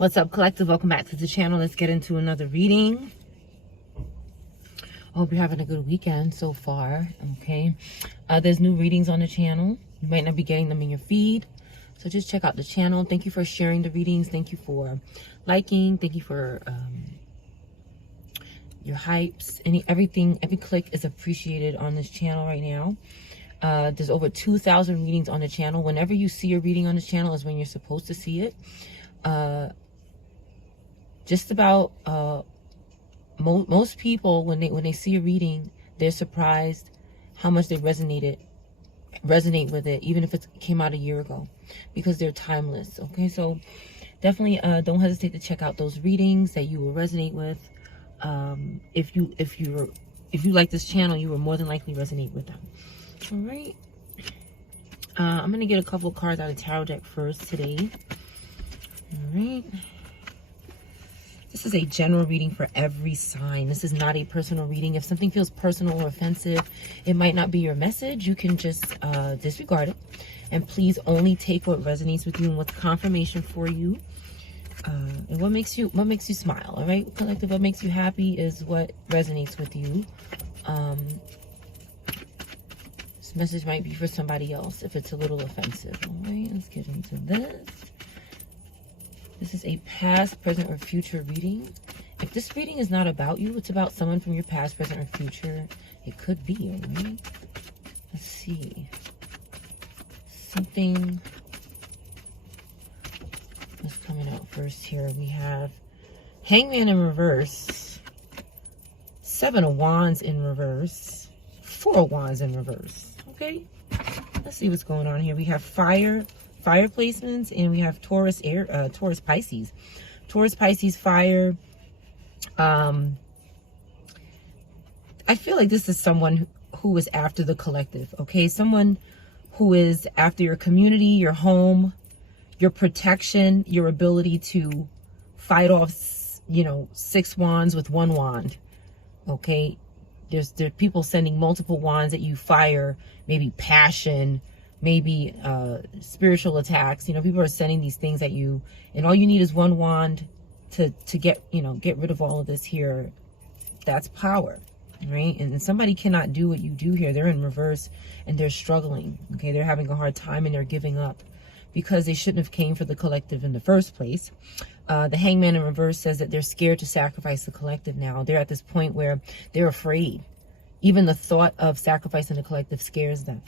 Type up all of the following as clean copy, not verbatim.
What's up, collective? Welcome back to the channel. Let's get into another reading. I hope you're having a good weekend so far. Okay, there's new readings on the channel. You might not be getting them in your feed, so just check out the channel. Thank you for sharing the readings. Thank you for liking. Thank you for your hypes. Every click is appreciated on this channel right now. There's over 2,000 readings on the channel. Whenever you see a reading on this channel is when you're supposed to see it. Just about most people, when they see a reading, they're surprised how much they resonate with it, even if it came out a year ago, because they're timeless. Okay, so definitely don't hesitate to check out those readings that you will resonate with. If you like this channel, you will more than likely resonate with them. All right, I'm gonna get a couple of cards out of tarot deck first today. All right. This is a general reading for every sign. This is not a personal reading. If something feels personal or offensive, it might not be your message. You can just disregard it. And please only take what resonates with you and what's confirmation for you. And what makes you smile, all right? Collective, what makes you happy is what resonates with you. This message might be for somebody else if it's a little offensive. All right, let's get into this. This is a past, present, or future reading. If this reading is not about you, it's about someone from your past, present, or future. It could be, right? Let's see. Something is coming out first here. We have Hangman in reverse, 7 of Wands in reverse, 4 of Wands in reverse. Okay, let's see what's going on here. We have fire placements, and we have Taurus Pisces. Taurus Pisces fire. I feel like this is someone who is after the collective, okay? Someone who is after your community, your home, your protection, your ability to fight off, 6 wands with 1 wand, okay? There's people sending multiple wands at you, fire, maybe passion, maybe spiritual attacks. People are sending these things at you, and all you need is 1 wand to get rid of all of this here. That's power, right? And somebody cannot do what you do here. They're in reverse and they're struggling. Okay, they're having a hard time and they're giving up because they shouldn't have came for the collective in the first place. The Hangman in reverse says that they're scared to sacrifice the collective now. They're at this point where they're afraid. Even the thought of sacrificing the collective scares them.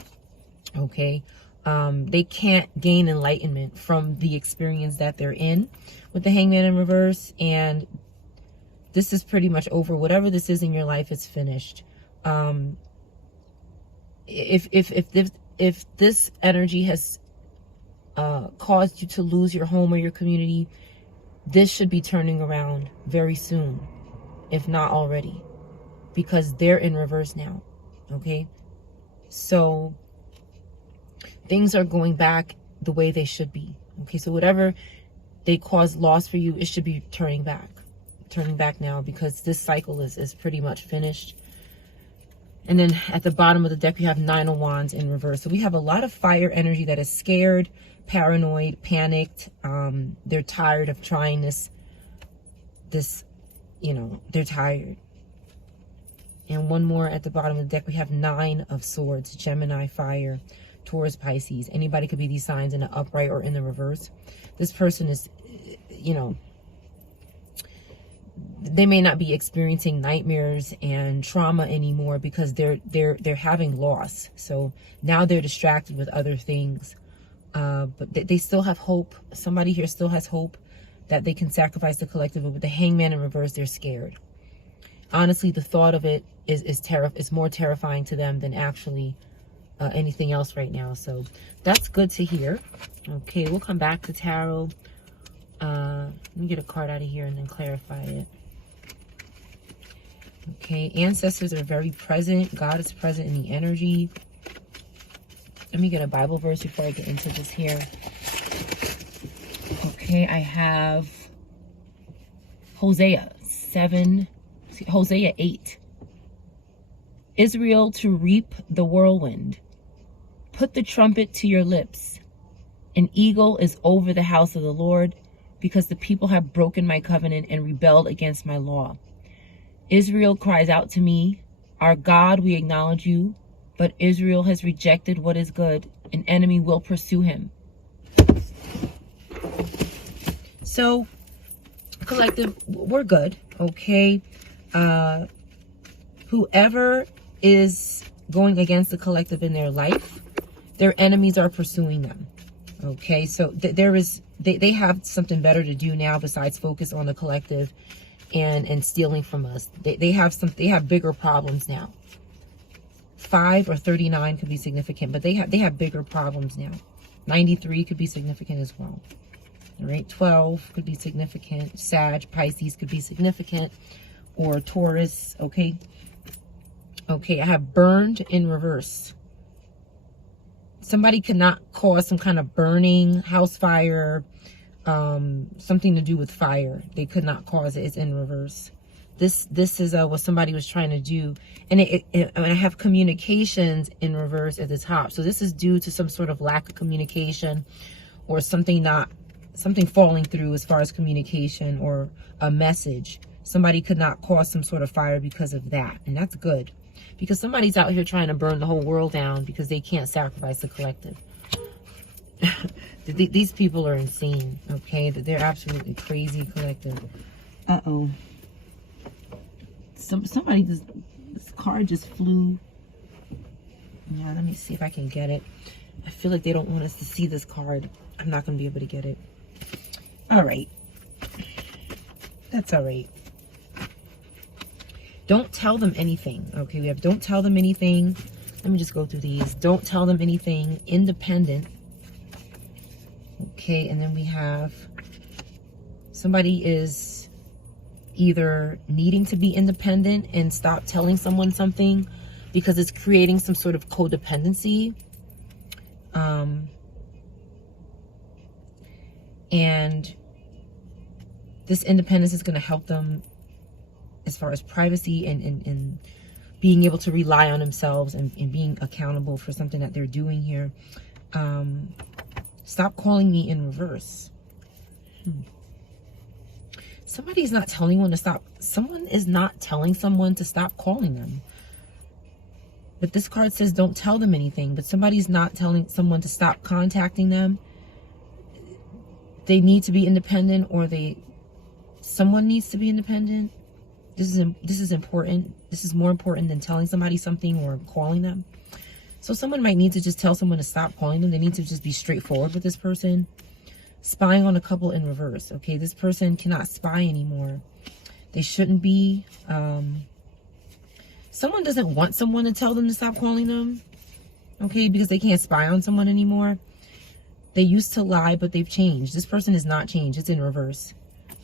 Okay, they can't gain enlightenment from the experience that they're in with the Hangman in reverse, and this is pretty much over. Whatever this is in your life, it's finished. If this energy has caused you to lose your home or your community, this should be turning around very soon, if not already, because they're in reverse now. Okay, so things are going back the way they should be. Okay, so whatever they caused loss for you, it should be turning back now, because this cycle is pretty much finished. And then at the bottom of the deck, we have 9 of Wands in reverse. So we have a lot of fire energy that is scared, paranoid, panicked. They're tired of trying this, they're tired. And one more at the bottom of the deck, we have 9 of Swords, Gemini, fire, Taurus, Pisces. Anybody could be these signs in the upright or in the reverse. This person is, they may not be experiencing nightmares and trauma anymore because they're having loss. So now they're distracted with other things. But they still have hope. Somebody here still has hope that they can sacrifice the collective. But with the Hangman in reverse, they're scared. Honestly, the thought of it is more terrifying to them than actually anything else right now. So that's good to hear. Okay, we'll come back to tarot. Let me get a card out of here and then clarify it. Okay, ancestors are very present. God is present in the energy. Let me get a Bible verse before I get into this here. Okay, I have Hosea 8. Israel, to reap the whirlwind. Put the trumpet to your lips. An eagle is over the house of the Lord. because the people have broken my covenant and rebelled against my law. Israel cries out to me, our God, we acknowledge you, but Israel has rejected what is good. An enemy will pursue him. So, collective, we're good, okay? Whoever is going against the collective in their life, their enemies are pursuing them, okay? So they have something better to do now besides focus on the collective and stealing from us. They have bigger problems now. 5 or 39 could be significant, but they have bigger problems now. 93 could be significant as well. All right, 12 could be significant. Sag, Pisces could be significant, or Taurus. Okay. Okay, I have burned in reverse. Somebody could not cause some kind of burning, house fire, something to do with fire. They could not cause it. It's in reverse. This is what somebody was trying to do. And I have communications in reverse at the top. So this is due to some sort of lack of communication, or something falling through as far as communication or a message. Somebody could not cause some sort of fire because of that. And that's good, because somebody's out here trying to burn the whole world down because they can't sacrifice the collective. These people are insane, okay? They're absolutely crazy, collective. Uh-oh. Somebody this card just flew. Yeah, let me see if I can get it. I feel like they don't want us to see this card. I'm not going to be able to get it. All right. That's all right. Don't tell them anything. Okay, we have don't tell them anything. Let me just go through these. Don't tell them anything. Independent. Okay, and then we have somebody is either needing to be independent and stop telling someone something because it's creating some sort of codependency. And this independence is going to help them as far as privacy and being able to rely on themselves and being accountable for something that they're doing here. Stop calling me in reverse. Somebody's not telling anyone to stop. Someone is not telling someone to stop calling them. But this card says don't tell them anything. But somebody's not telling someone to stop contacting them. They need to be independent, or someone needs to be independent. This is important. This is more important than telling somebody something or calling them. So someone might need to just tell someone to stop calling them. They need to just be straightforward with this person. Spying on a couple in reverse. Okay, this person cannot spy anymore. They shouldn't be. Someone doesn't want someone to tell them to stop calling them. Okay, because they can't spy on someone anymore. They used to lie, but they've changed. This person is not changed. It's in reverse.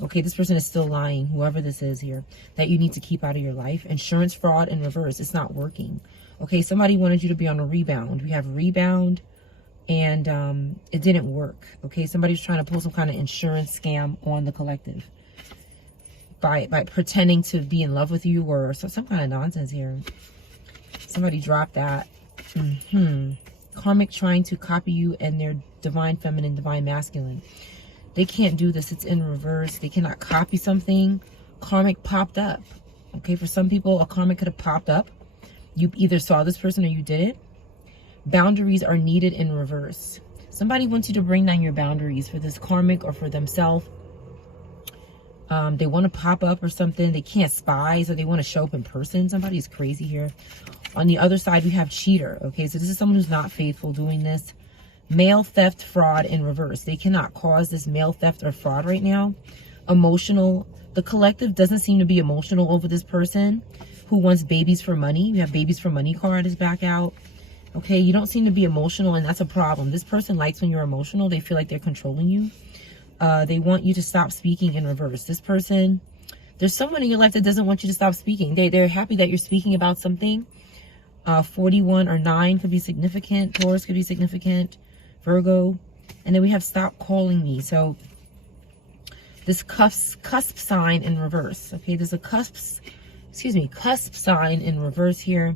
Okay, this person is still lying, whoever this is here, that you need to keep out of your life. Insurance fraud in reverse. It's not working. Okay, somebody wanted you to be on a rebound. We have rebound, and it didn't work. Okay, somebody's trying to pull some kind of insurance scam on the collective by pretending to be in love with you, or some kind of nonsense here. Somebody dropped that. Karmic trying to copy you and their divine feminine, divine masculine. They can't do this. It's in reverse. They cannot copy something. Karmic popped up. Okay, for some people, a karmic could have popped up. You either saw this person or you didn't. Boundaries are needed in reverse. Somebody wants you to bring down your boundaries for this karmic or for themselves. They want to pop up or something. They can't spy, so they want to show up in person. Somebody's crazy here. On the other side, we have cheater. Okay, so this is someone who's not faithful doing this. Male theft, fraud in reverse. They cannot cause this male theft or fraud right now. Emotional. The collective doesn't seem to be emotional over this person who wants babies for money. We have babies for money card is back out. Okay, you don't seem to be emotional, and that's a problem. This person likes when you're emotional. They feel like they're controlling you. They want you to stop speaking in reverse. This person, there's someone in your life that doesn't want you to stop speaking. They're happy that you're speaking about something. 41 or 9 could be significant. Taurus could be significant. Virgo. And then we have stop calling me. So this cusp sign in reverse. Okay, there's a cusp sign in reverse here.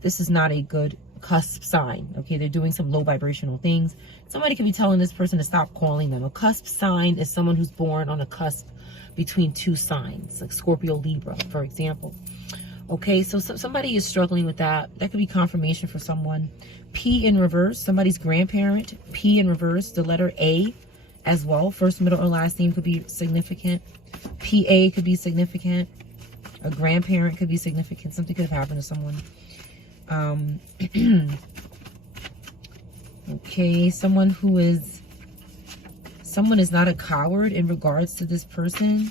This is not a good cusp sign. Okay, they're doing some low vibrational things. Somebody could be telling this person to stop calling them. A cusp sign is someone who's born on a cusp between two signs, like Scorpio, Libra, for example. Okay, so somebody is struggling with that. That could be confirmation for someone. P in reverse, somebody's grandparent. P in reverse, the letter A as well. First, middle, or last name could be significant. PA could be significant. A grandparent could be significant. Something could have happened to someone. Okay, someone is not a coward in regards to this person.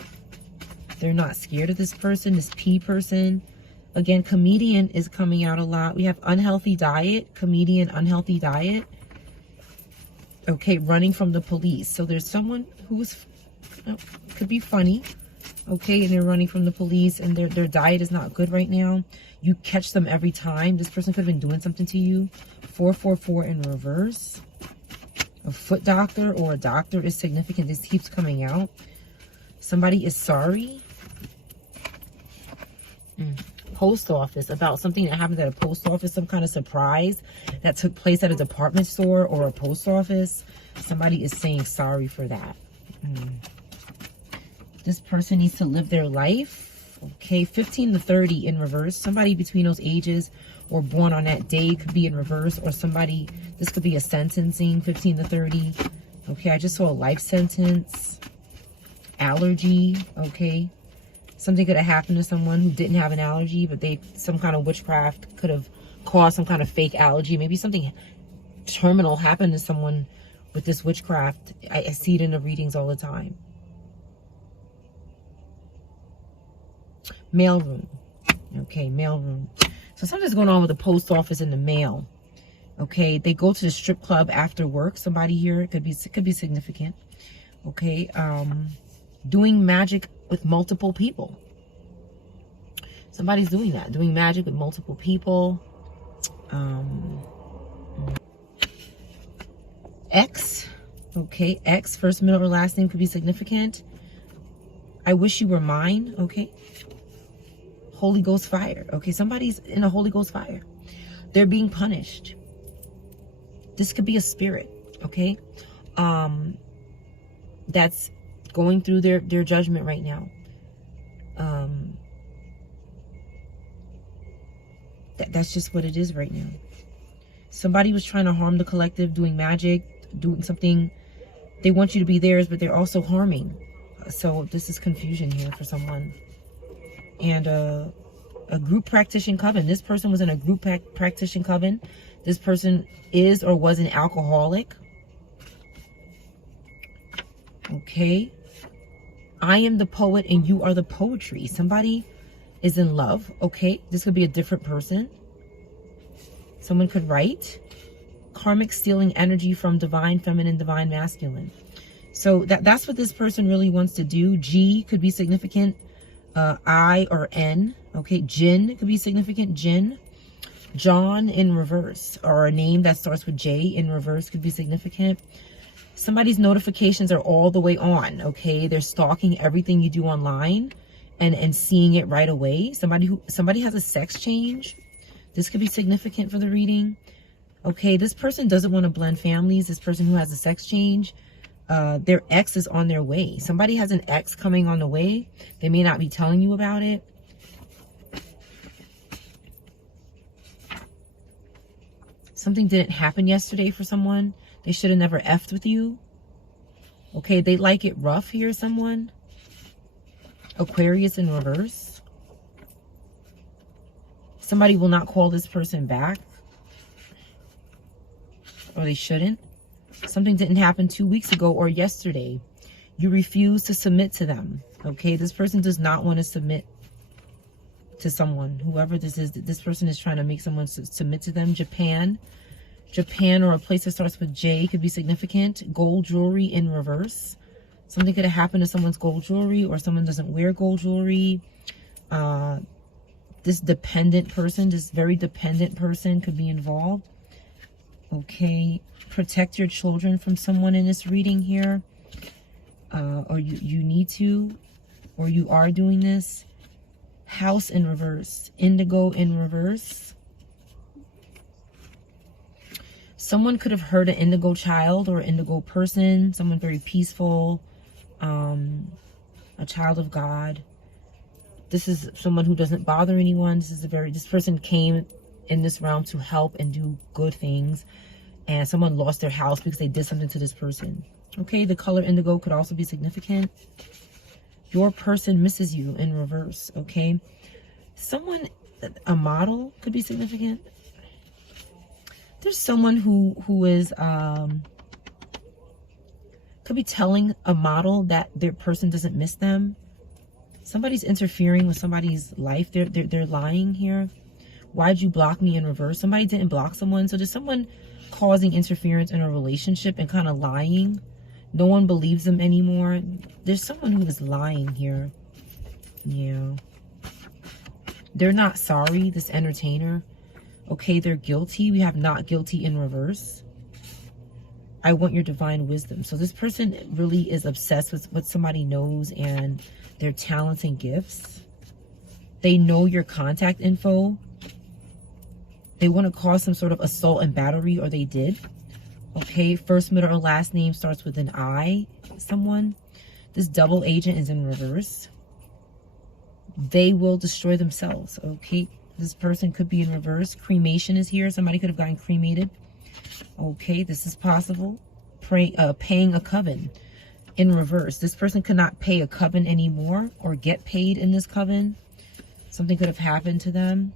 They're not scared of this person, this P person. Again, comedian is coming out a lot. We have unhealthy diet, comedian, unhealthy diet. Okay, running from the police. So there's someone who's, could be funny. Okay, and they're running from the police, and their diet is not good right now. You catch them every time. This person could have been doing something to you. 444 in reverse. A foot doctor or a doctor is significant. This keeps coming out. Somebody is sorry. Post office, about something that happened at a post office, some kind of surprise that took place at a department store or a post office. Somebody is saying sorry for that. This person needs to live their life. Okay, 15 to 30 in reverse. Somebody between those ages or born on that day could be in reverse, or somebody, this could be a sentencing, 15 to 30. Okay, I just saw a life sentence. Allergy, okay. Something could have happened to someone who didn't have an allergy, but some kind of witchcraft could have caused some kind of fake allergy. Maybe something terminal happened to someone with this witchcraft. I see it in the readings all the time. Mailroom. Okay, mailroom. So something's going on with the post office and the mail. Okay, they go to the strip club after work. Somebody here, it could be significant. Okay, doing magic with multiple people. Somebody's doing that, doing magic with multiple people. X, okay, X, first, middle, or last name could be significant. I wish you were mine, okay. Holy Ghost fire, okay, somebody's in a Holy Ghost fire. They're being punished. This could be a spirit, okay, that's going through their judgment right now. That's just what it is right now. Somebody was trying to harm the collective, doing magic, doing something. They want you to be theirs, but they're also harming. So this is confusion here for someone. And a group practitioner coven. This person was in a group practitioner coven. This person is or was an alcoholic. Okay. I am the poet and you are the poetry. Somebody is in love. Okay. This could be a different person. Someone could write. Karmic stealing energy from divine feminine, divine masculine. So that's what this person really wants to do. G could be significant. I or N. Okay. Jinn could be significant. Jinn. John in reverse, or a name that starts with J in reverse could be significant. Somebody's notifications are all the way on, okay? They're stalking everything you do online and seeing it right away. Somebody has a sex change. This could be significant for the reading. Okay, this person doesn't want to blend families. This person who has a sex change, their ex is on their way. Somebody has an ex coming on the way. They may not be telling you about it. Something didn't happen yesterday for someone. They should have never effed with you. Okay, they like it rough here, someone. Aquarius in reverse. Somebody will not call this person back. Or they shouldn't. Something didn't happen 2 weeks ago or yesterday. You refuse to submit to them. Okay, this person does not want to submit to someone. Whoever this is, this person is trying to make someone submit to them. Japan, or a place that starts with J could be significant. Gold jewelry in reverse. Something could have happened to someone's gold jewelry, or someone doesn't wear gold jewelry. This dependent person, this very dependent person could be involved. Okay, protect your children from someone in this reading here. Or you need to, or you are doing this. House in reverse. Indigo in reverse. Someone could have hurt an indigo child or indigo person, someone very peaceful, a child of God. This is someone who doesn't bother anyone. This person came in this realm to help and do good things, and someone lost their house because they did something to this person. Okay, the color indigo could also be significant. Your person misses you in reverse. Okay, someone, a model, could be significant. There's someone who is could be telling a model that their person doesn't miss them. Somebody's interfering with somebody's life. They're lying here. Why'd you block me in reverse? Somebody didn't block someone. So there's someone causing interference in a relationship and kind of lying. No one believes them anymore. There's someone who is lying here. Yeah. They're not sorry, this entertainer. Okay, they're guilty. We have not guilty in reverse. I want your divine wisdom. So this person really is obsessed with what somebody knows and their talents and gifts. They know your contact info. They want to cause some sort of assault and battery, or they did. Okay, first, middle, or last name starts with an I. Someone. This double agent is in reverse. They will destroy themselves. Okay, this person could be in reverse. Cremation is here. Somebody could have gotten cremated. Okay, this is possible. Paying a coven in reverse. This person could not pay a coven anymore or get paid in this coven. Something could have happened to them.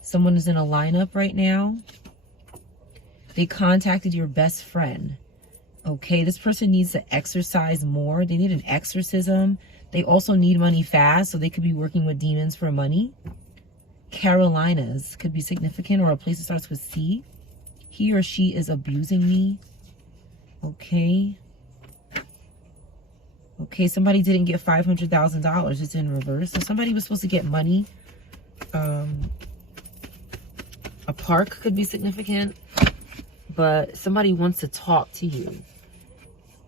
Someone is in a lineup right now. They contacted your best friend. Okay, this person needs to exercise more. They need an exorcism. They also need money fast, so they could be working with demons for money. Carolinas could be significant, or a place that starts with C. He or she is abusing me. Okay. Okay, somebody didn't get $500,000. It's in reverse. So somebody was supposed to get money. A park could be significant. But somebody wants to talk to you.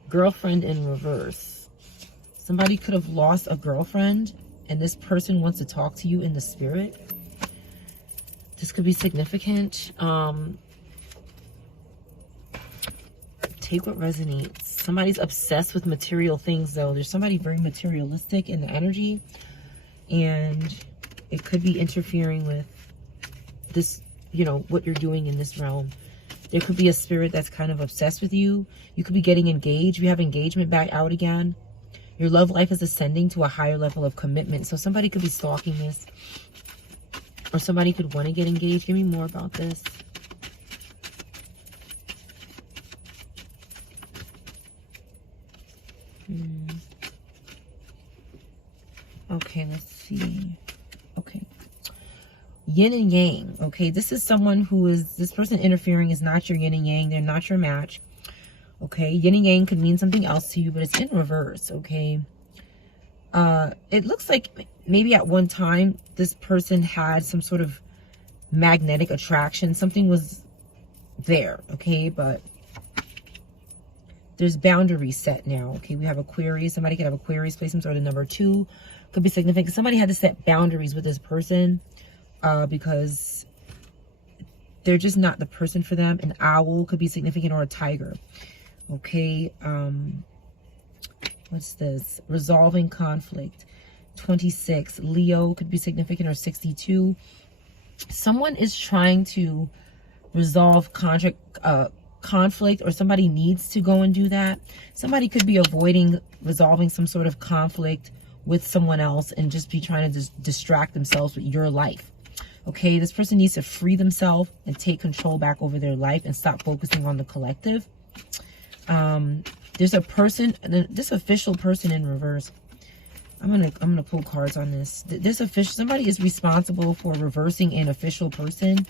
Girlfriend in reverse. Somebody could have lost a girlfriend, and this person wants to talk to you in the spirit. This could be significant. Take what resonates. Somebody's obsessed with material things, though. There's somebody very materialistic in the energy, and it could be interfering with this, you know, what you're doing in this realm. There could be a spirit that's kind of obsessed with you. You could be getting engaged. We have engagement back out again. Your love life is ascending to a higher level of commitment. So somebody could be stalking this. Or somebody could want to get engaged. Give me more about this. Okay, let's see. Okay. Yin and yang. Okay, this is someone who is, this person interfering is not your yin and yang. They're not your match. Okay, yin and yang could mean something else to you, but it's in reverse. Okay. It looks like maybe at one time this person had some sort of magnetic attraction. Something was there. Okay, but there's boundaries set now. Okay, we have Aquarius. Somebody could have Aquarius placement sort of number 2. Could be significant. Somebody had to set boundaries with this person because they're just not the person for them. An owl could be significant, or a tiger. Okay, what's this? Resolving conflict. 26. Leo could be significant, or 62. Someone is trying to resolve conflict, or somebody needs to go and do that. Somebody could be avoiding resolving some sort of conflict with someone else and just be trying to distract themselves with your life. Okay, this person needs to free themselves and take control back over their life and stop focusing on the collective. There's a person, this official person in reverse. I'm gonna pull cards on this. This official, somebody is responsible for reversing an official person,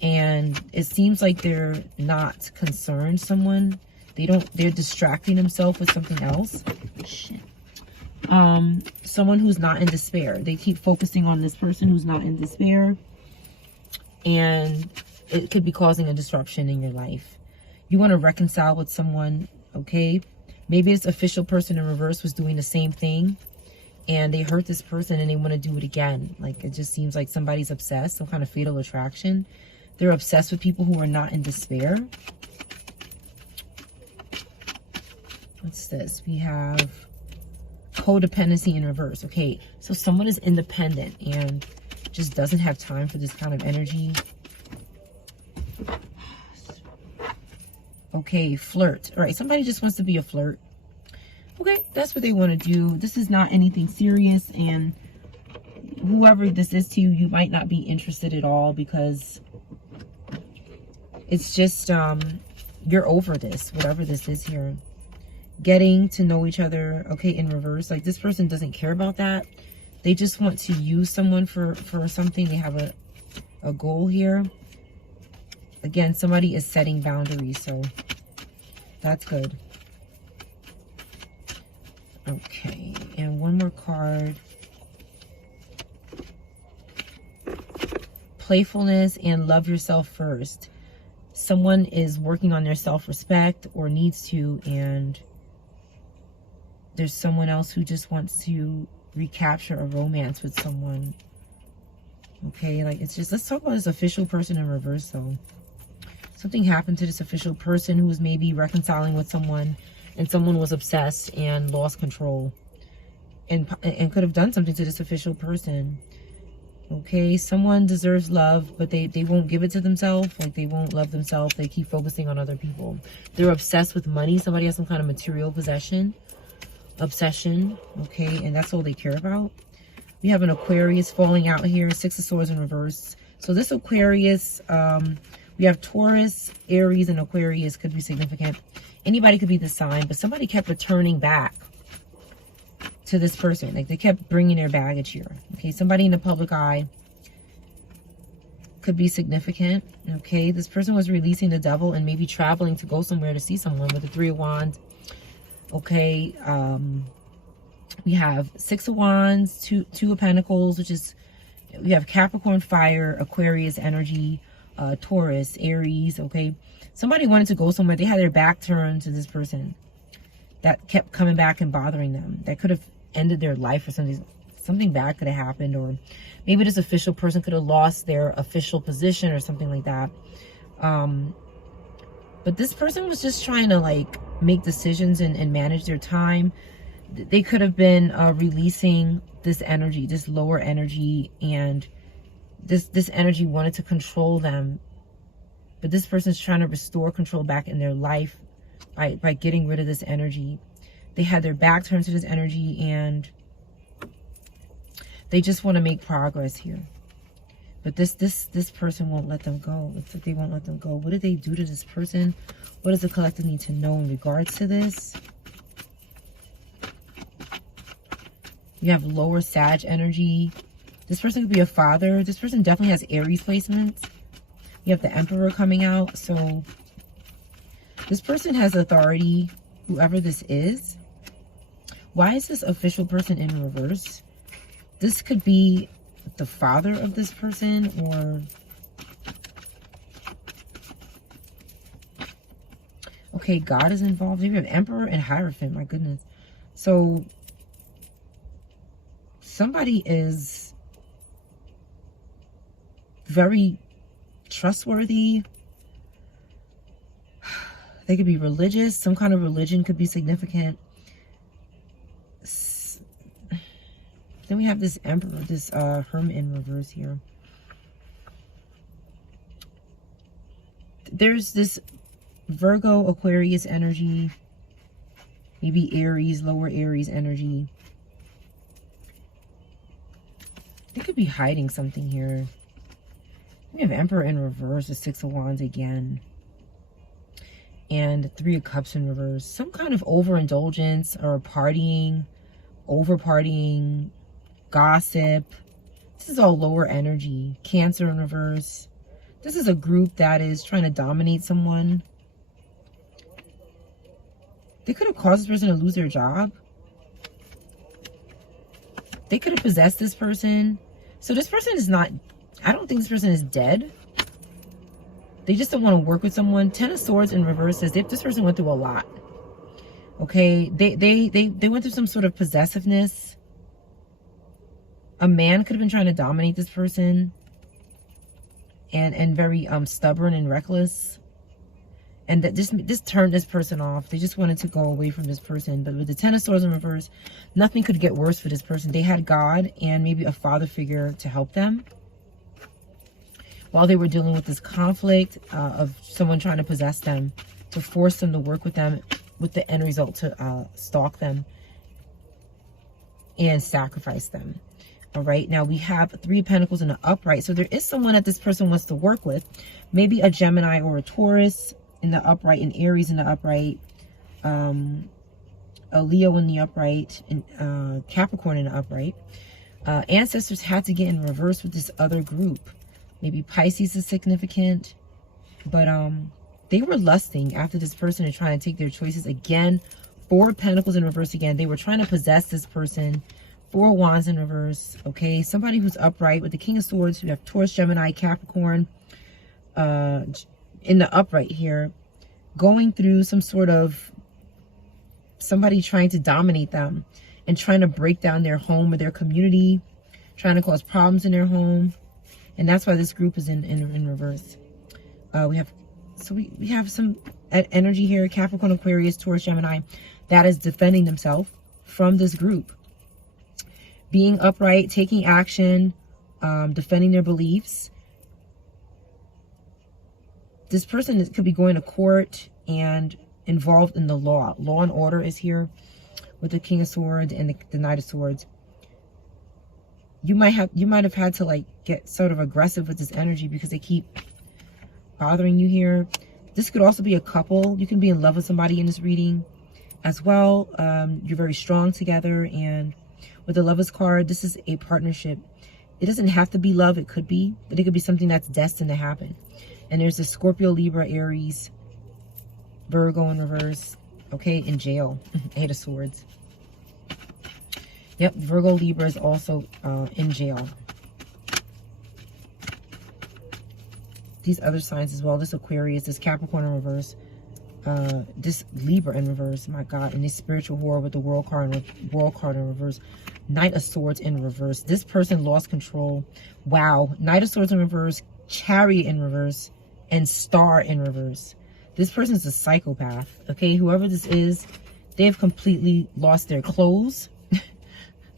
and it seems like they're not concerned. They're distracting themselves with something else. Shit. Someone who's not in despair. They keep focusing on this person who's not in despair, and it could be causing a disruption in your life. You want to reconcile with someone. Okay, maybe this official person in reverse was doing the same thing, and they hurt this person and they want to do it again. Like, it just seems like somebody's obsessed, some kind of fatal attraction. They're obsessed with people who are not in despair. What's this? We have codependency in reverse. Okay, so someone is independent and just doesn't have time for this kind of energy. Okay, flirt. All right, somebody just wants to be a flirt. Okay, that's what they want to do. This is not anything serious, and whoever this is to you, you might not be interested at all, because it's just you're over this, whatever this is here. Getting to know each other. Okay, in reverse, like this person doesn't care about that. They just want to use someone for something. They have a goal here. Again, somebody is setting boundaries, so that's good. Okay, and one more card. Playfulness and love yourself first. Someone is working on their self-respect or needs to, and there's someone else who just wants to recapture a romance with someone. Okay, like it's just, let's talk about this official person in reverse though. Something happened to this official person who was maybe reconciling with someone, and someone was obsessed and lost control and could have done something to this official person. Okay, someone deserves love, but they won't give it to themselves. Like they won't love themselves. They keep focusing on other people. They're obsessed with money. Somebody has some kind of material obsession. Okay, and that's all they care about. We have an Aquarius falling out here. 6 of Swords in reverse. So this Aquarius, we have Taurus, Aries, and Aquarius could be significant. Anybody could be the sign, but somebody kept returning back to this person. Like they kept bringing their baggage here. Okay, somebody in the public eye could be significant. Okay, this person was releasing the devil and maybe traveling to go somewhere to see someone with the 3 of Wands. Okay, we have 6 of Wands, 2 of Pentacles, which is, we have Capricorn, fire, Aquarius, energy, Taurus, Aries. Okay, somebody wanted to go somewhere. They had their back turned to this person that kept coming back and bothering them. That could have ended their life or something. Something bad could have happened, or maybe this official person could have lost their official position or something like that. But this person was just trying to like make decisions and manage their time. They could have been releasing this energy, this lower energy, and this energy wanted to control them. But this person's trying to restore control back in their life by getting rid of this energy. They had their back turned to this energy, and they just want to make progress here. But this person won't let them go. It's like they won't let them go. What did they do to this person? What does the collective need to know in regards to this? You have lower Sag energy. This person could be a father. This person definitely has Aries placements. You have the Emperor coming out. So this person has authority, whoever this is. Why is this official person in reverse? This could be the father of this person, or okay, God is involved. You have Emperor and Hierophant. My goodness. So somebody is very trustworthy. They could be religious. Some kind of religion could be significant. Then we have this Emperor, this Hermit in reverse here. There's this Virgo, Aquarius energy. Maybe Aries, lower Aries energy. They could be hiding something here. We have Emperor in reverse, the 6 of Wands again. And 3 of Cups in reverse. Some kind of overindulgence or partying, over partying, gossip. This is all lower energy. Cancer in reverse. This is a group that is trying to dominate someone. They could have caused this person to lose their job. They could have possessed this person. So this person is not, I don't think this person is dead. They just don't want to work with someone. 10 of Swords in reverse says this person went through a lot. Okay, they went through some sort of possessiveness. A man could have been trying to dominate this person. and very stubborn and reckless. And that this turned this person off. They just wanted to go away from this person. But with the Ten of Swords in reverse, nothing could get worse for this person. They had God and maybe a father figure to help them while they were dealing with this conflict of someone trying to possess them, to force them to work with them, with the end result to stalk them and sacrifice them. All right, now we have Three of Pentacles in the upright. So there is someone that this person wants to work with. Maybe a Gemini or a Taurus in the upright, an Aries in the upright, a Leo in the upright, and Capricorn in the upright. Ancestors had to get in reverse with this other group. Maybe Pisces is significant, but they were lusting after this person and trying to take their choices. Again, Four of Pentacles in reverse again. They were trying to possess this person. Four of Wands in reverse. Okay, somebody who's upright with the King of Swords. We have Taurus, Gemini, Capricorn in the upright here, going through some sort of somebody trying to dominate them and trying to break down their home or their community, trying to cause problems in their home. And that's why this group is in reverse. We have some energy here, Capricorn, Aquarius, Taurus, Gemini, that is defending themselves from this group. Being upright, taking action, defending their beliefs. This person could be going to court and involved in the law. Law and order is here with the King of Swords and the Knight of Swords. You might have had to like get sort of aggressive with this energy because they keep bothering you here. This could also be a couple. You can be in love with somebody in this reading as well. You're very strong together. And with the Lovers card, this is a partnership. It doesn't have to be love. It could be, but it could be something that's destined to happen. And there's the Scorpio, Libra, Aries, Virgo in reverse. Okay, in jail. Eight of Swords. Yep, Virgo, Libra is also in jail. These other signs as well. This Aquarius, this Capricorn in reverse. This Libra in reverse. My God. And this spiritual war with the World card in reverse. Knight of Swords in reverse. This person lost control. Wow. Knight of Swords in reverse. Chariot in reverse. And Star in reverse. This person's a psychopath. Okay, whoever this is, they have completely lost their clothes.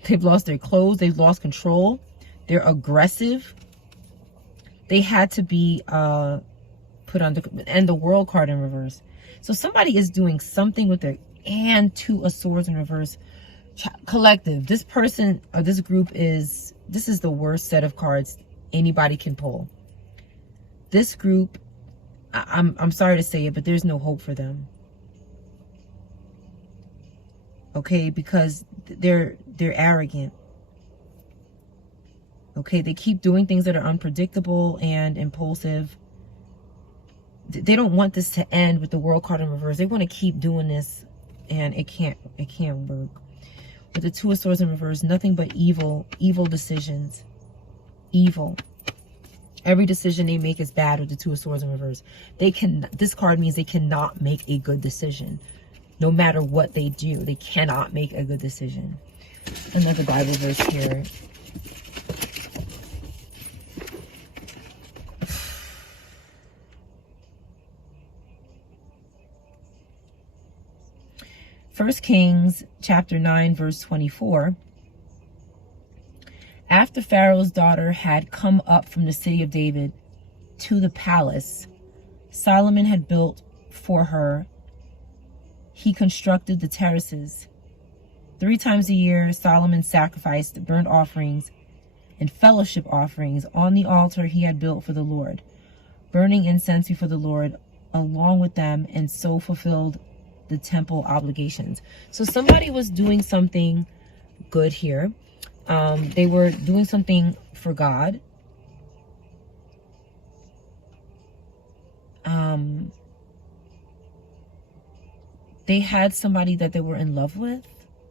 They've lost their clothes. They've lost control. They're aggressive. They had to be put under, and the World card in reverse. So somebody is doing something with their, and Two of Swords in reverse. Collective. This person or this group this is the worst set of cards anybody can pull. This group, I'm sorry to say it, but there's no hope for them. Okay, because they're arrogant. Okay, they keep doing things that are unpredictable and impulsive. They don't want this to end with the World card in reverse. They want to keep doing this, and it can't work. With the Two of Swords in reverse, nothing but evil decisions. Evil. Every decision they make is bad with the Two of Swords in reverse. This card means they cannot make a good decision. No matter what they do, they cannot make a good decision. Another Bible verse here. First Kings chapter 9 verse 24. After Pharaoh's daughter had come up from the city of David to the palace Solomon had built for her, he constructed the terraces. 3 times a year, Solomon sacrificed burnt offerings and fellowship offerings on the altar he had built for the Lord, burning incense before the Lord along with them, and so fulfilled the temple obligations. So somebody was doing something good here. They were doing something for God. They had somebody that they were in love with,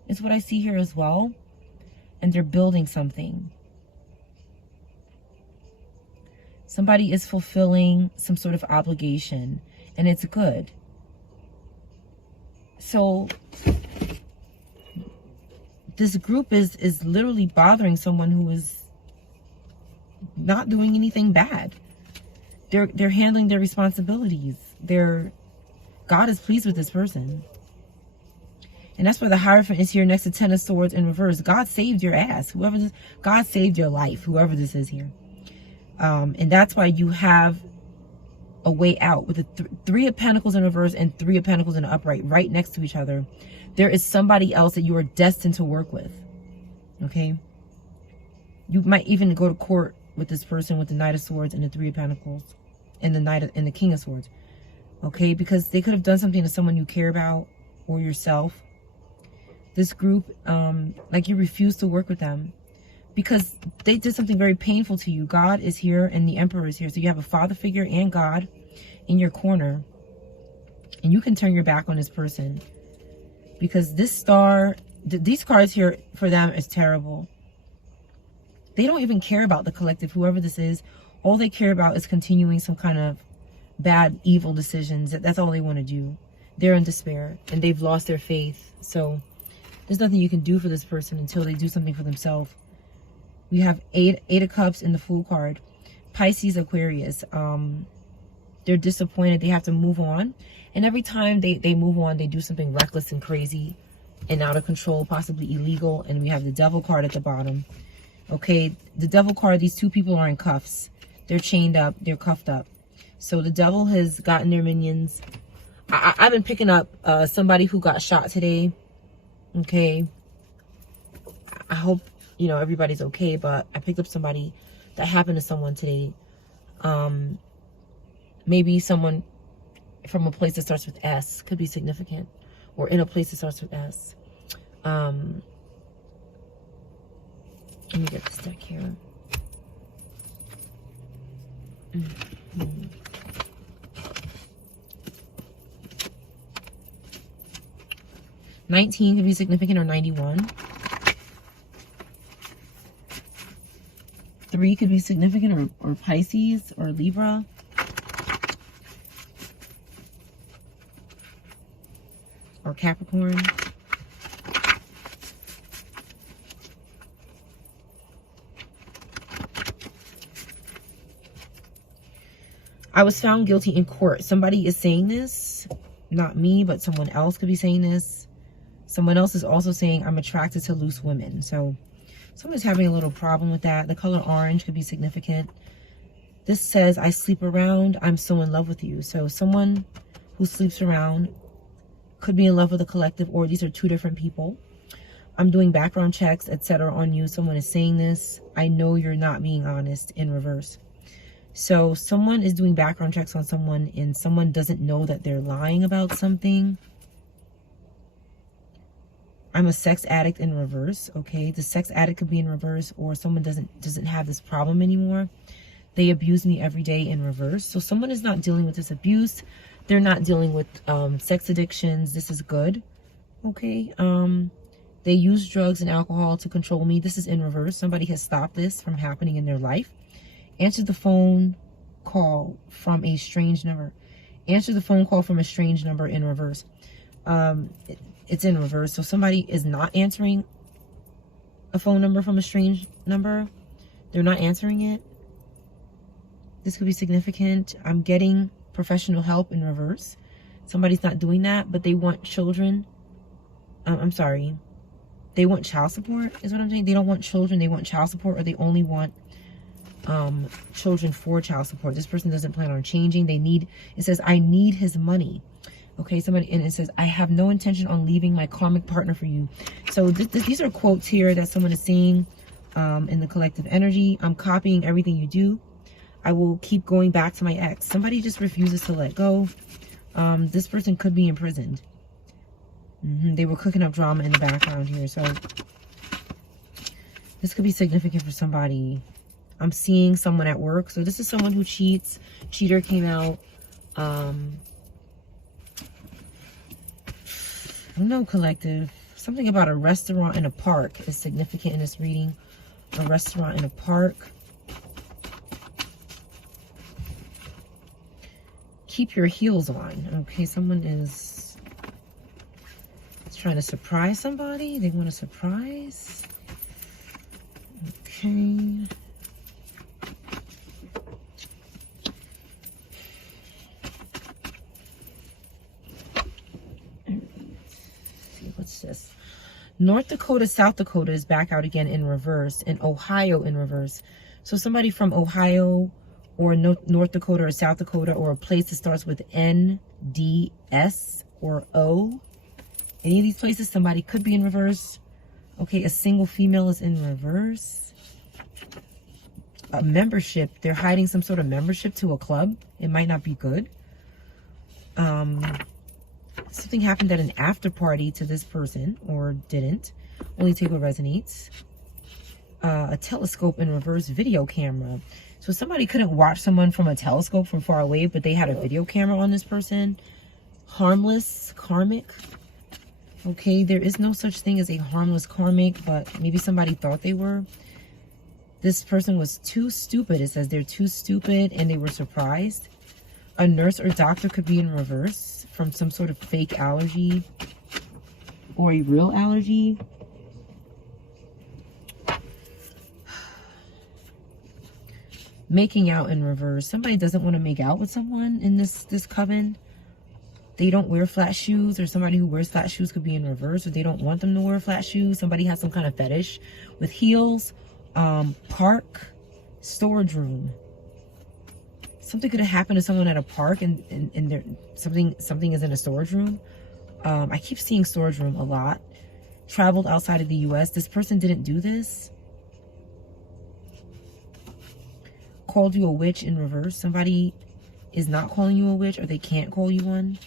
is what I see here as well. And they're building something. Somebody is fulfilling some sort of obligation, and it's good. So this group is literally bothering someone who is not doing anything bad. They're handling their responsibilities. God is pleased with this person. And that's why the Hierophant is here next to Ten of Swords in reverse. God saved your ass. God saved your life, whoever this is here. And that's why you have a way out with the Three of Pentacles in reverse and Three of Pentacles in the upright right next to each other. There is somebody else that you are destined to work with. Okay? You might even go to court with this person with the Knight of Swords and the Three of Pentacles and the King of Swords. Okay? Because they could have done something to someone you care about or yourself. This group, like you refuse to work with them because they did something very painful to you. God is here and the Emperor is here. So you have a father figure and God in your corner. And you can turn your back on this person. Because this star, these cards here for them is terrible. They don't even care about the collective, whoever this is. All they care about is continuing some kind of bad, evil decisions. That's all they want to do. They're in despair and they've lost their faith. So there's nothing you can do for this person until they do something for themselves. We have Eight of Cups in the Fool card. Pisces, Aquarius. They're disappointed. They have to move on. And every time they move on, they do something reckless and crazy and out of control, possibly illegal. And we have the Devil card at the bottom. Okay, the Devil card, these two people are in cuffs. They're chained up. They're cuffed up. So the Devil has gotten their minions. I've been picking up somebody who got shot today. Okay, I hope, you know, everybody's okay, but I picked up somebody that happened to someone today. Maybe someone from a place that starts with S could be significant, or in a place that starts with S. Let me get this deck here. 19 could be significant, or 91. 3 could be significant, or Pisces, or Libra. Or Capricorn. I was found guilty in court. Somebody is saying this. Not me, but someone else could be saying this. Someone else is also saying, I'm attracted to loose women. So someone's having a little problem with that. The color orange could be significant. This says, I sleep around. I'm so in love with you. So someone who sleeps around could be in love with a collective, or these are two different people. I'm doing background checks, etc. on you. Someone is saying this. I know you're not being honest, in reverse. So someone is doing background checks on someone, and someone doesn't know that they're lying about something. I'm a sex addict, in reverse. Okay, the sex addict could be in reverse, or someone doesn't have this problem anymore. They abuse me every day, in reverse. So someone is not dealing with this abuse. They're not dealing with sex addictions. This is good. Okay. They use drugs and alcohol to control me. This is in reverse. Somebody has stopped this from happening in their life. Answer the phone call from a strange number. Answer the phone call from a strange number, in reverse. It's in reverse. So somebody is not answering a phone number from a strange number. They're not answering it. This could be significant. I'm getting professional help, in reverse. Somebody's not doing that, but they want children. I'm sorry. They want child support, is what I'm saying. They don't want children. They want child support, or they only want children for child support. This person doesn't plan on changing. It says, I need his money. Okay, somebody, and it says, I have no intention on leaving my karmic partner for you. So these are quotes here that someone is saying in the collective energy. I'm copying everything you do. I will keep going back to my ex. Somebody just refuses to let go. This person could be imprisoned. They were cooking up drama in the background here. So this could be significant for somebody. I'm seeing someone at work. So this is someone who cheats. Cheater came out. I don't know, collective. Something about a restaurant in a park is significant in this reading. A restaurant in a park. Keep your heels on. Okay, someone is trying to surprise somebody. They want a surprise. Okay. North Dakota, South Dakota is back out again in reverse, and Ohio in reverse. So somebody from Ohio or North Dakota or South Dakota, or a place that starts with N, D, S, or O. Any of these places, somebody could be in reverse. Okay, a single female is in reverse. A membership, they're hiding some sort of membership to a club. It might not be good. Something happened at an after party to this person, or didn't. Only take what resonates. A telescope in reverse, video camera. So somebody couldn't watch someone from a telescope from far away, but they had a video camera on this person. Harmless, karmic. Okay, there is no such thing as a harmless karmic, but maybe somebody thought they were. This person was too stupid. It says they're too stupid and they were surprised. A nurse or doctor could be in reverse from some sort of fake allergy or a real allergy. Making out in reverse. Somebody doesn't want to make out with someone in this coven. They don't wear flat shoes, or somebody who wears flat shoes could be in reverse, or they don't want them to wear flat shoes. Somebody has some kind of fetish with heels. Park, storage room. Something could have happened to someone at a park, and there something is in a storage room. I keep seeing storage room a lot. Traveled outside of the U.S. This person didn't do this. Called you a witch in reverse. Somebody is not calling you a witch, or they can't call you one.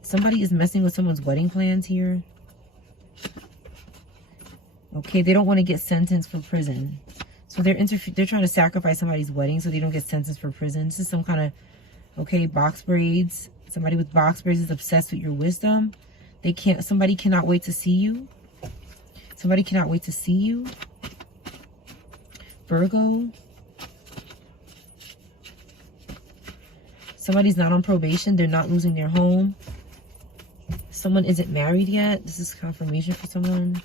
Somebody is messing with someone's wedding plans here. Okay, they don't want to get sentenced for prison. So they're trying to sacrifice somebody's wedding so they don't get sentenced for prison. This is some kind of, okay, box braids. Somebody with box braids is obsessed with your wisdom. Somebody cannot wait to see you. Somebody cannot wait to see you. Virgo. Somebody's not on probation. They're not losing their home. Someone isn't married yet. This is confirmation for someone.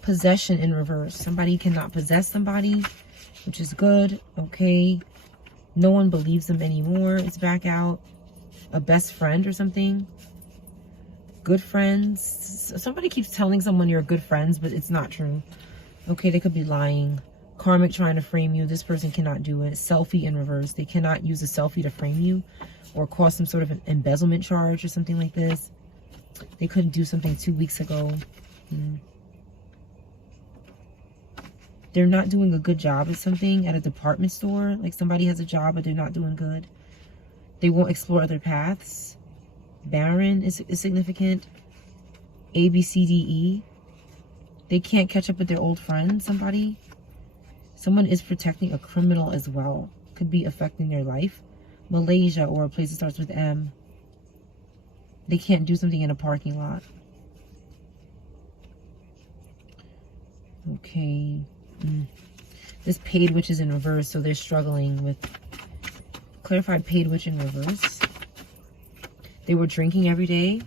Possession in reverse. Somebody cannot possess somebody, which is good. Okay. No one believes them anymore. It's back out. A best friend or something. Good friends. Somebody keeps telling someone you're good friends, but it's not true. Okay, they could be lying. Karmic trying to frame you. This person cannot do it. Selfie in reverse. They cannot use a selfie to frame you or cause some sort of an embezzlement charge or something like this. They couldn't do something 2 weeks ago. They're not doing a good job at something at a department store. Like somebody has a job, but they're not doing good. They won't explore other paths. Barren is significant. A, B, C, D, E. They can't catch up with their old friends. Someone is protecting a criminal as well. Could be affecting their life. Malaysia, or a place that starts with M. They can't do something in a parking lot. Okay. This paid witch is in reverse, so they're struggling with clarified paid witch in reverse. They were drinking every day.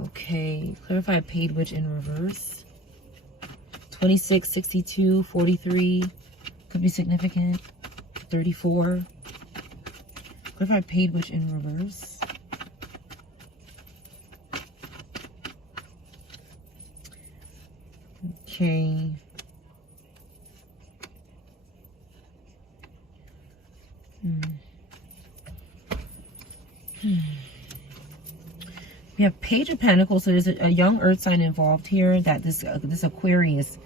Okay. Clarified paid witch in reverse. 26, 62, 43. Could be significant. 34. Clarified paid witch in reverse. Okay. We have Page of Pentacles. So there's a young earth sign involved here. That this Aquarius.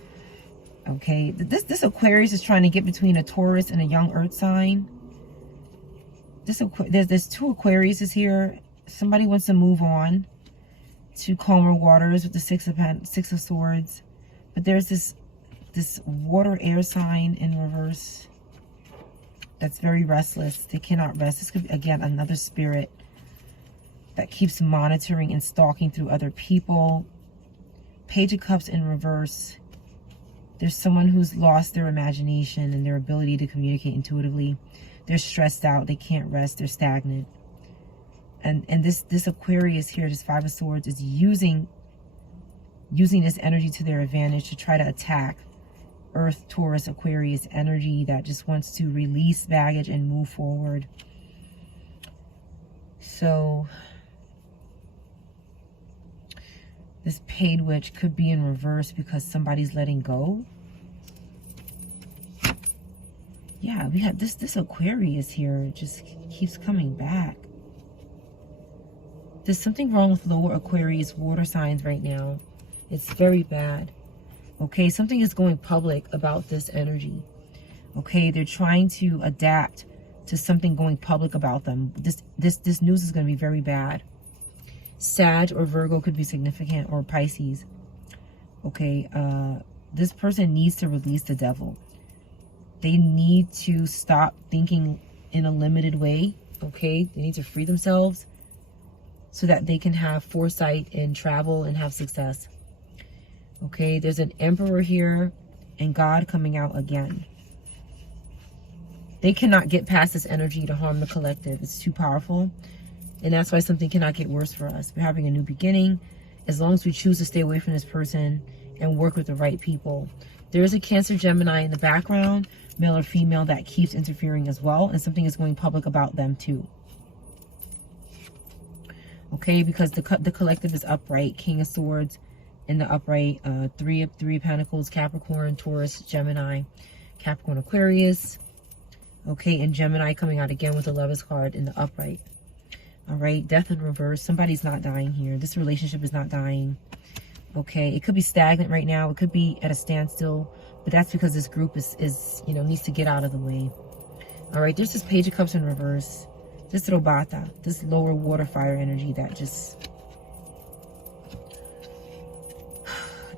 Okay, this Aquarius is trying to get between a Taurus and a young earth sign. There's two Aquariuses here. Somebody wants to move on to calmer waters with the Six of Swords. But there's this water air sign in reverse that's very restless. They cannot rest. This could be, again, another spirit that keeps monitoring and stalking through other people. Page of Cups in reverse. There's someone who's lost their imagination and their ability to communicate intuitively. They're stressed out. They can't rest. They're stagnant. And this Aquarius here, this Five of Swords, is using this energy to their advantage to try to attack Earth, Taurus, Aquarius energy that just wants to release baggage and move forward. So this paid witch could be in reverse because somebody's letting go. Yeah, we have this Aquarius here. It just keeps coming back. There's something wrong with lower Aquarius water signs right now. It's very bad. Okay, something is going public about this energy. Okay, they're trying to adapt to something going public about them. This news is going to be very bad. Sag or Virgo could be significant, or Pisces. Okay, this person needs to release the devil. They need to stop thinking in a limited way. Okay, they need to free themselves so that they can have foresight and travel and have success. Okay, there's an Emperor here and God coming out again. They cannot get past this energy to harm the collective. It's too powerful. And that's why something cannot get worse for us. We're having a new beginning. As long as we choose to stay away from this person and work with the right people. There is a Cancer Gemini in the background, male or female, that keeps interfering as well. And something is going public about them too. Okay, because the collective is upright. King of Swords in the upright. Three of Pentacles, Capricorn, Taurus, Gemini, Capricorn, Aquarius. Okay, and Gemini coming out again with the Lovers card in the upright. All right, death in reverse. Somebody's not dying here. This relationship is not dying. Okay, it could be stagnant right now. It could be at a standstill, but that's because this group is you know, needs to get out of the way. All right, there's this Page of Cups in reverse. This Robata, this lower water fire energy that just...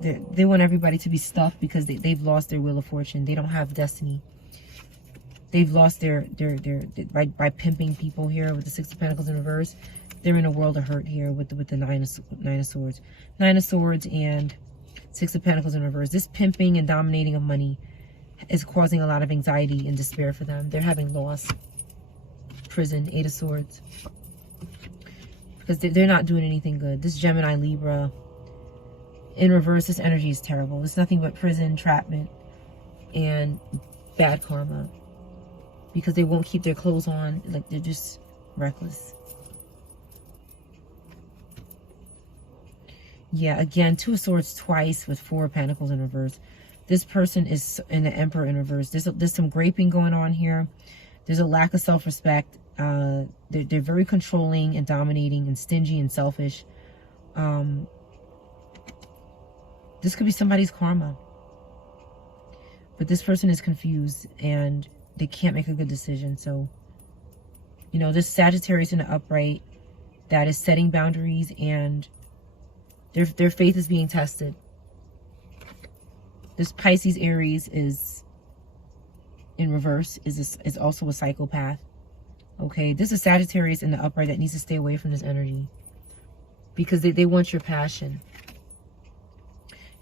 They want everybody to be stuck because they've lost their wheel of fortune. They don't have destiny. They've lost their by pimping people here with the Six of Pentacles in reverse. They're in a world of hurt here with the Nine of Swords. Nine of Swords and Six of Pentacles in reverse. This pimping and dominating of money is causing a lot of anxiety and despair for them. They're having loss. Prison, Eight of Swords. Because they're not doing anything good. This Gemini, Libra in reverse, this energy is terrible. It's nothing but prison, entrapment, and bad karma. Because they won't keep their clothes on. Like, they're just reckless. Yeah, again, Two of Swords twice with Four of Pentacles in reverse. This person is in the Emperor in reverse. There's some graping going on here. There's a lack of self-respect. They're very controlling and dominating and stingy and selfish. This could be somebody's karma. But this person is confused and they can't make a good decision. So, you know, this Sagittarius in the upright that is setting boundaries, and their faith is being tested. This Pisces Aries is in reverse, is also a psychopath. Okay, this is Sagittarius in the upright that needs to stay away from this energy. Because they want your passion.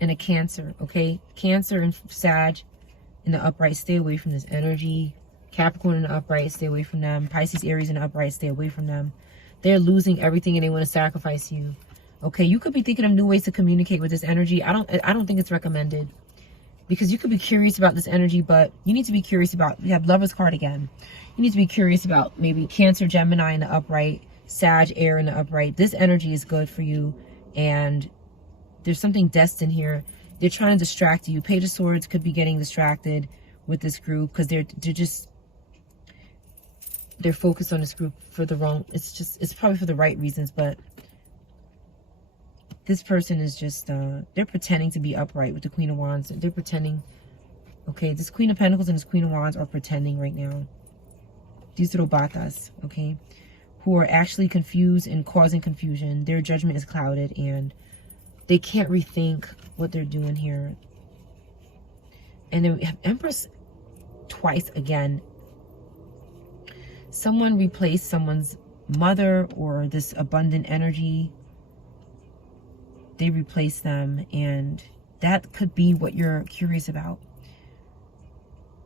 And a Cancer, okay? Cancer and Sag in the upright, stay away from this energy. Capricorn in the upright, stay away from them. Pisces, Aries in the upright, stay away from them. They're losing everything and they want to sacrifice you. Okay, you could be thinking of new ways to communicate with this energy. I don't think it's recommended. Because you could be curious about this energy, but you need to be curious about, we have Lovers card again. You need to be curious about maybe Cancer, Gemini in the upright, Sag, Air in the upright. This energy is good for you, and there's something destined here. They're trying to distract you. Page of Swords could be getting distracted with this group because they're focused on this group for the wrong, it's probably for the right reasons, but this person is just, they're pretending to be upright with the Queen of Wands. They're pretending, okay, this Queen of Pentacles and this Queen of Wands are pretending right now. These little batas, okay, who are actually confused and causing confusion. Their judgment is clouded and they can't rethink what they're doing here. And then we have Empress twice again. Someone replaced someone's mother or this abundant energy. They replace them, and that could be what you're curious about.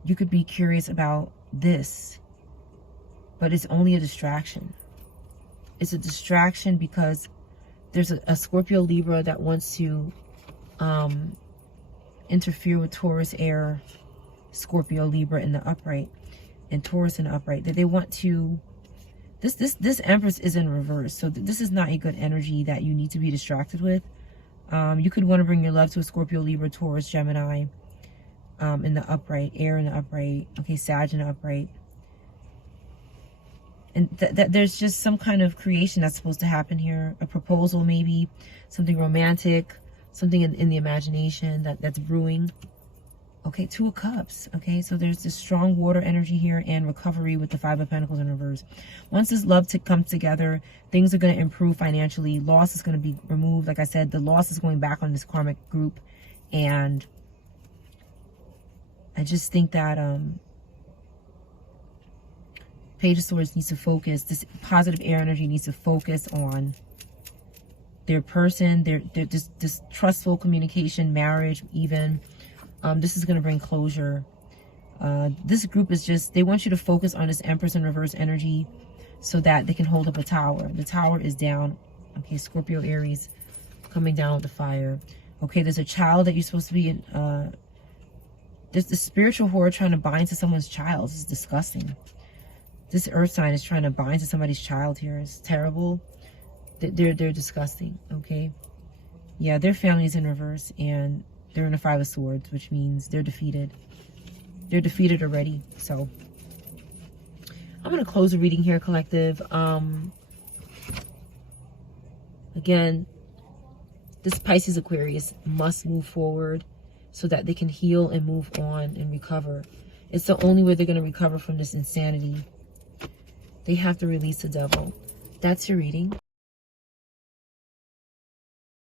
You could be curious about this, but it's only a distraction. It's a distraction because there's a Scorpio Libra that wants to interfere with Taurus, Air, Scorpio Libra in the upright, and Taurus in the upright. That they want to This Empress is in reverse. So this is not a good energy that you need to be distracted with. You could want to bring your love to a Scorpio, Libra, Taurus, Gemini, in the upright, air in the upright, okay, Sag in the upright. And there's just some kind of creation that's supposed to happen here. A proposal, maybe something romantic, something in the imagination that's brewing. Okay, Two of Cups. Okay, so there's this strong water energy here and recovery with the Five of Pentacles in reverse. Once this love comes together, things are going to improve financially. Loss is going to be removed. Like I said, the loss is going back on this karmic group. And I just think that Page of Swords needs to focus. This positive air energy needs to focus on their person, their this trustful communication, marriage, even. This is going to bring closure. This group is just, they want you to focus on this Empress in reverse energy so that they can hold up a tower. The tower is down. Okay, Scorpio, Aries, coming down with the fire. Okay, there's a child that you're supposed to be in. There's the spiritual horde trying to bind to someone's child. This is disgusting. This earth sign is trying to bind to somebody's child here. It's terrible. They're disgusting, okay? Yeah, their family's in reverse, and they're in the Five of Swords, which means they're defeated. They're defeated already. So I'm going to close the reading here, collective. Again, this Pisces Aquarius must move forward so that they can heal and move on and recover. It's the only way they're going to recover from this insanity. They have to release the devil. That's your reading.